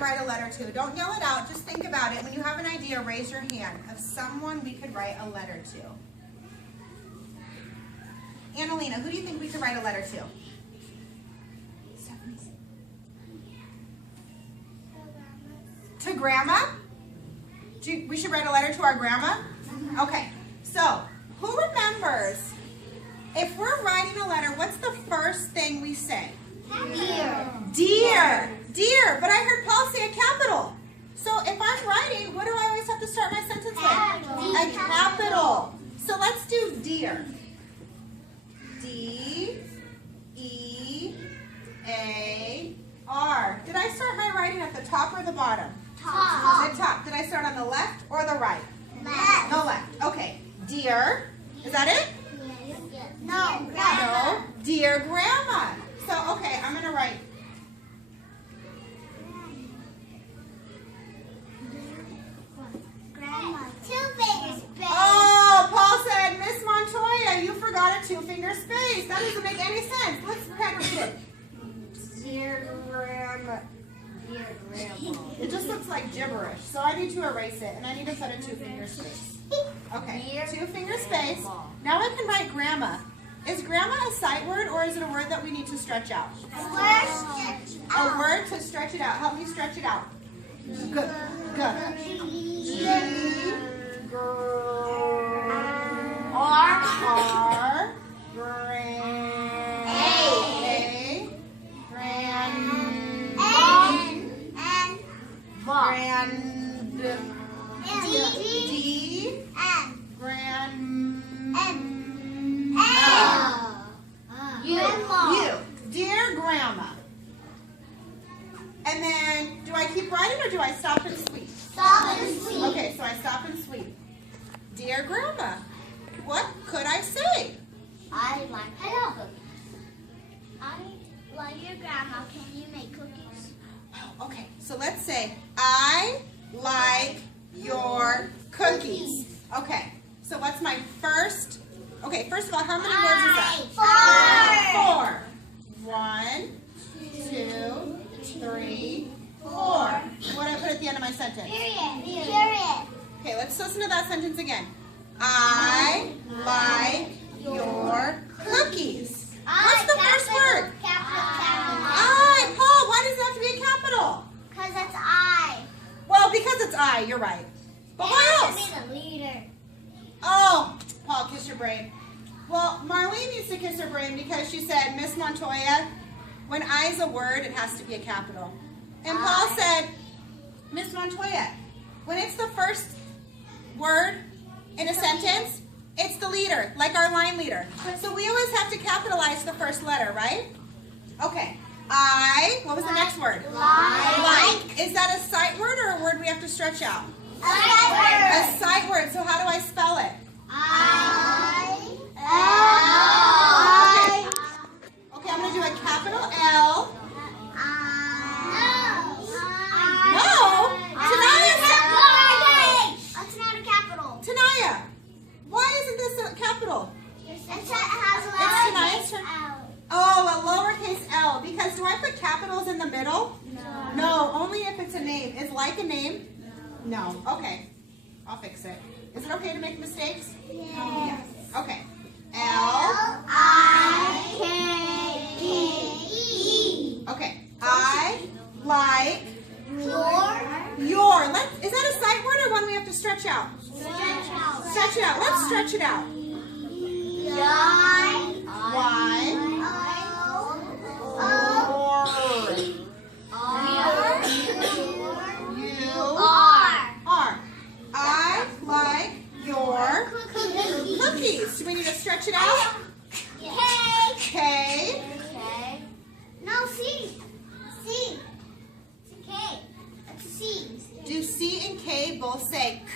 could write a letter to? Don't yell it out, just think about it. When you have an idea, raise your hand of someone we could write a letter to. Annalena, who do you think we could write a letter to? To Grandma? We should write a letter to our grandma? Okay, so who remembers, if we're writing a letter, what's the first thing we say? Dear. Dear. Dear. But I heard Paul say a capital. So if I'm writing, what do I always have to start my sentence with? A capital. So let's do dear. D-E-A-R. Did I start my writing at the top or the bottom? Top. The top. Did I start on the left or the right? Left. No, left. Okay. Dear. Is that it? No. No. Dear Grandma. So, okay, I'm going to write. Grandma. 2 fingers space. Oh, Paul said, Miss Montoya, you forgot a 2-finger space. That doesn't make any sense. Let's read it. Dear Grandma. Dear Grandma. It just looks like gibberish. So I need to erase it, and I need to put a 2-finger space. Okay, 2-finger space. Now I can write Grandma. Is Grandma a sight word, or is it a word that we need to stretch out? A word to stretch it out. Help me stretch it out. Good. Good. R. Dear Grandma. And then, do I keep writing or do I stop and sweep? Stop and sweep. Okay, so I stop and sweep. Dear Grandma, what could I say? I like cookies. I like your grandma. Can you make cookies? Okay, so let's say, I like your cookies. Okay, so what's my first? Okay, first of all, how many words is that? 4. 1, 2, 3, 4. What do I put at the end of my sentence? Period. Okay, let's listen to that sentence again. I like your cookies. What's the first word? Capital. I. Paul, why does it have to be a capital? Because it's I. Well, because it's I, you're right. But what else? It has to be the leader. Oh, Paul, kiss your brain. Well, Marlene needs to kiss her brain because she said, Miss Montoya, when I is a word, it has to be a capital. And Paul said, Miss Montoya, when it's the first word in a sentence, it's the leader, like our line leader. So we always have to capitalize the first letter, right? Okay. I, what was the next word? Like. Is that a sight word or a word we have to stretch out? A sight word. So how do I spell it? Okay, I'm going to do a capital L. No. It's not a capital. Tanaya, why isn't this a capital? It has a Tanaya's turn. Oh, a lowercase L. Because do I put capitals in the middle? No, only if it's a name. Is like a name? No. Okay. I'll fix it. Is it okay to make mistakes? Yes. Okay. L-I-K-E. Okay. I like Your. Is that a sight word or one we have to stretch out? Stretch it out. Let's stretch it out. I like your cookies. Do we need to stretch it out? K. No, C. C. K. That's a C. Do C and K both say k?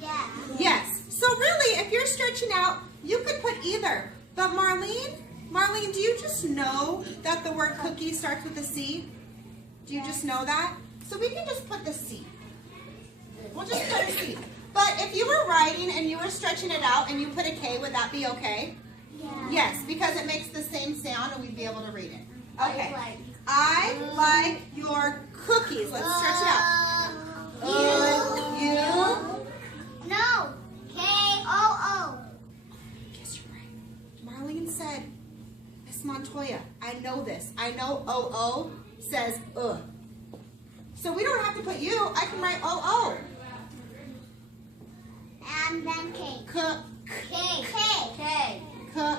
Yeah. Yes. So really, if you're stretching out, you could put either. But Marlene, do you just know that the word cookie starts with a C? Do you just know that? So we can just put the C. We'll just put a C. But if you were writing and you were stretching it out and you put a K, would that be okay? Yeah. Yes, because it makes the same sound and we'd be able to read it. Okay. Like. I like your cookies. Let's stretch it out. You. You. No. K-O-O. Kiss your brain. Marlene said, Miss Montoya, I know this. I know O-O says So we don't have to put you. I can write O-O. And then K. Cook. K. K. Cook.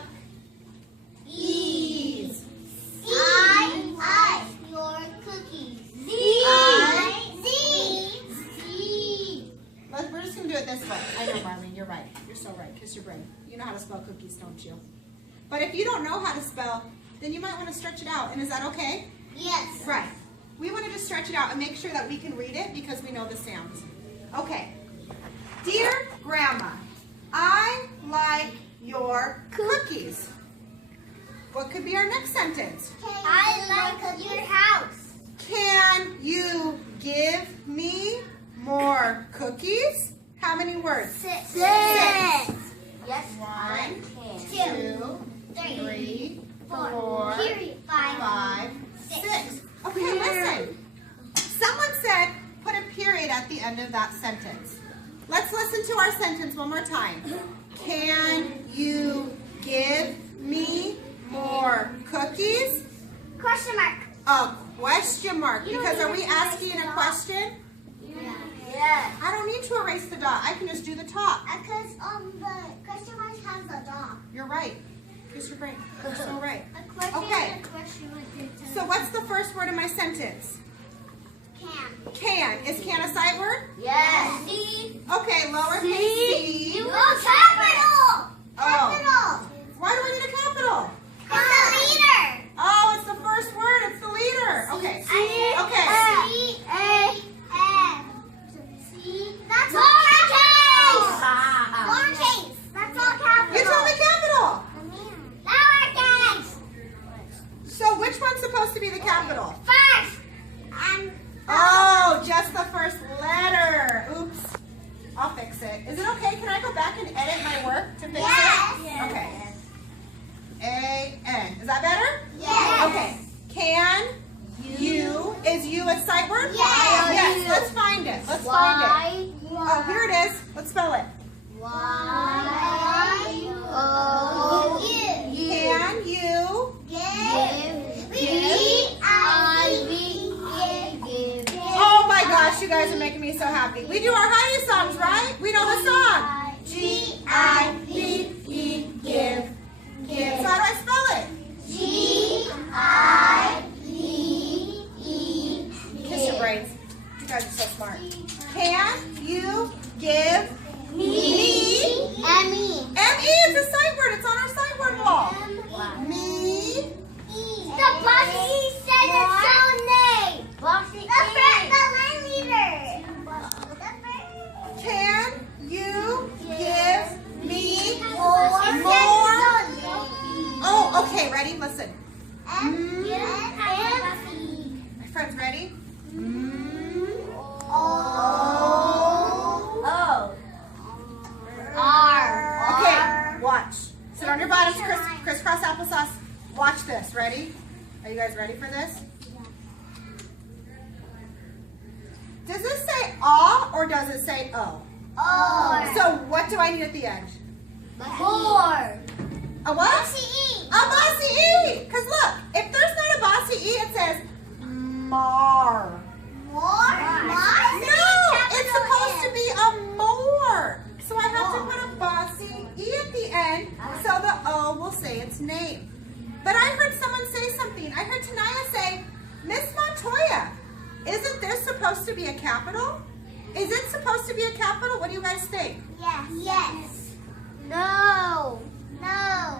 Ease. I your cookies. Z. We're just going to do it this way. I know, Marlene, you're right. You're so right. Kiss your brain. You know how to spell cookies, don't you? But if you don't know how to spell, then you might want to stretch it out. And is that okay? Yes. Right. We want to just stretch it out and make sure that we can read it because we know the sounds. Okay. Dear Grandma, I like your cookies. What could be our next sentence? I like your house. Can you give me more cookies? How many words? Six. Yes. 1, 2, 3, 4, 5, 5, 6. Okay, listen. Someone said put a period at the end of that sentence. Let's listen to our sentence one more time. Can you give me more cookies? Question mark. A question mark. Because are we asking a question? Yes. I don't need to erase the dot. I can just do the top. Because the question mark has a dot. You're right. Kiss your brain. You're so right. A question Okay. and a question mark. So what's the first word in my sentence? Can. Can. Is can a sight word? Yes. C. Okay, lowercase c. No, capital. Oh. Capital. Why do I need a capital? It's the leader. Oh, it's the first word. It's the leader. Okay. Okay. C-A-F. C. That's all lowercase. Lowercase. That's all capital. You told me capital. Lowercase. So which one's supposed to be the capital? First. And Oh, just the first letter. Oops. I'll fix it. Is it okay? Can I go back and edit my work to fix Yes. it? Okay. A-N. Is that better? Yes. Okay. Can you, is you a sight word? Yes. Yes. Let's find it. Let's find it. Oh, here it is. Let's spell it. Can you? Oh my gosh, you guys are making me so happy. We do our Heidi songs, right? We know the song. G-I-V-E, give. Give. So how do I spell it? Kiss your brains. You guys are so smart. Can you give me? M-E is a sight word. It's on our sight word wall. Me. The bossy said its own name. The line leader. Can you give me More. Oh, okay, ready? Listen. M. My friends, ready? Okay, watch. Sit on your bottoms, crisscross applesauce. Watch this. Ready? Are you guys ready for this? Does this say ah or does it say oh? So what do I need at the end? A what? A bossy E. Because look, if there's not a bossy E, it says mar. No, it's supposed to be a more. So I have to put a bossy E at the end so the O will say its name. But I heard someone say something. I heard Tanaya say, Miss Montoya, isn't this supposed to be a capital? Is it supposed to be a capital? What do you guys think? Yes. No.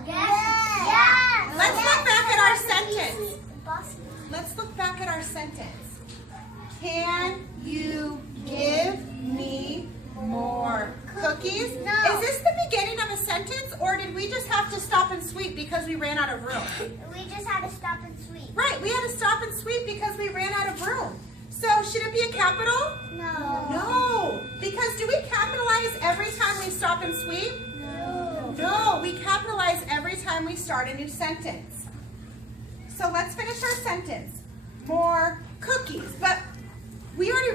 Yes. Let's look back at our sentence. Bossy. Let's look back at our sentence. Can you give me more cookies? No. Is this the beginning of a sentence or did we just have to stop and sweep because we ran out of room? We just had to stop and sweep. Right, we had to stop and sweep because we ran out of room. So should it be a capital? No. No, because do we capitalize every time we stop and sweep? No, we capitalize every time we start a new sentence. So let's finish our sentence. More cookies. But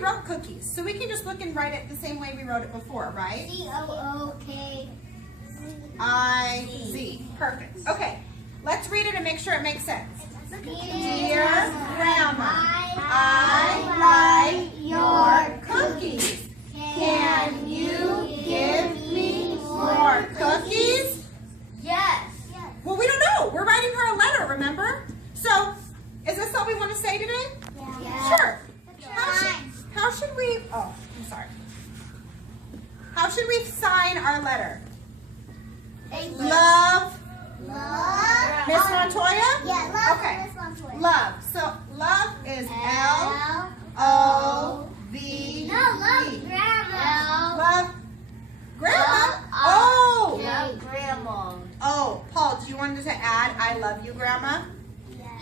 wrote cookies, so we can just look and write it the same way we wrote it before, right? I-Z. Perfect. Okay, let's read it and make sure it makes sense. Dear Grandma, I like your cookies. Can you give me more cookies? Yes. Well, we don't know. We're writing her a letter, remember? So, is this all we want to say today? Yeah. Sure. How should we, oh, I'm sorry. How should we sign our letter? Love, Miss Montoya? Yeah, love. Okay. Miss Montoya. Love. So, love is L-O-V-E. No, love Grandma. Love, Grandma? Oh! Love Grandma. Oh, Paul, do you want to add I love you, Grandma,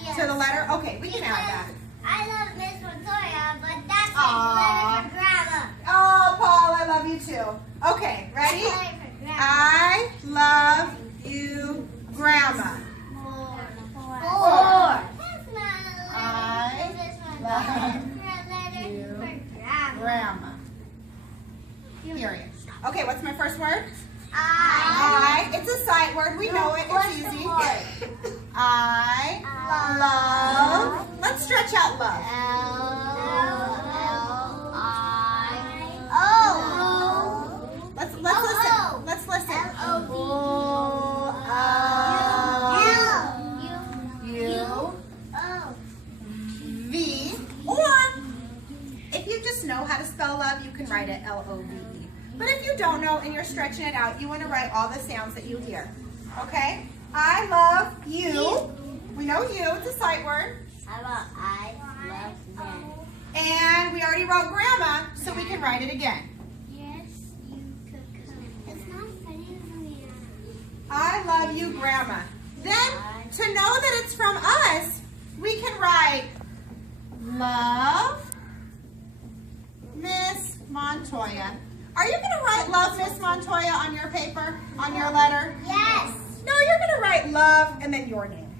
Yes. to the letter? Okay, we can add that. I love Miss Montoya, but that's Aw. a letter for Grandma. Oh, Paul, I love you too. Okay, ready? That's a letter for Grandma. I love you, Grandma. Four. That's not a letter. I This one's love a letter you, for Grandma. Grandma. Period. Okay, what's my first word? I It's a sight word. We know it. What's It's the easy. word? I love. Let's stretch out love. Let's listen. Let's listen. U V. Or if you just know how to spell love, you can write it L-O-V-E. But if you don't know and you're stretching it out, you want to write all the sounds that you hear. Okay? I love you. We know you. It's a sight word. I love them. And we already wrote grandma, so we can write it again. Yes, you could come. It's not funny for me. I love you, grandma. Then, to know that it's from us, we can write love Miss Montoya. Are you going to write love Miss Montoya on your paper, on your letter? Yes. No, you're going to write love and then your name.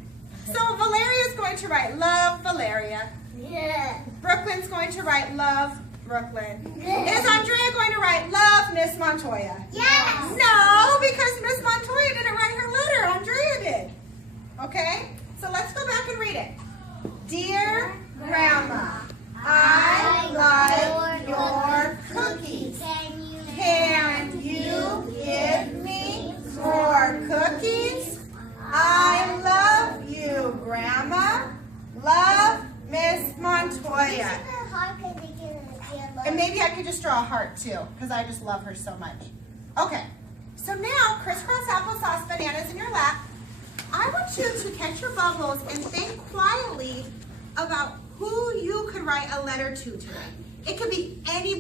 So Valeria is going to write love Valeria. Yeah. Brooklyn's going to write love Brooklyn. Is Andrea going to write love Miss Montoya? Yes. No, because Miss Montoya didn't write her letter. Andrea did. Okay? So let's go back and read it. Dear Grandma, I like your cookies. Can you give me more cookies? I love you, Grandma. Love Miss Montoya. And maybe I could just draw a heart too, because I just love her so much. Okay, so now crisscross applesauce bananas in your lap. I want you to catch your bubbles and think quietly about who you could write a letter to today. It could be any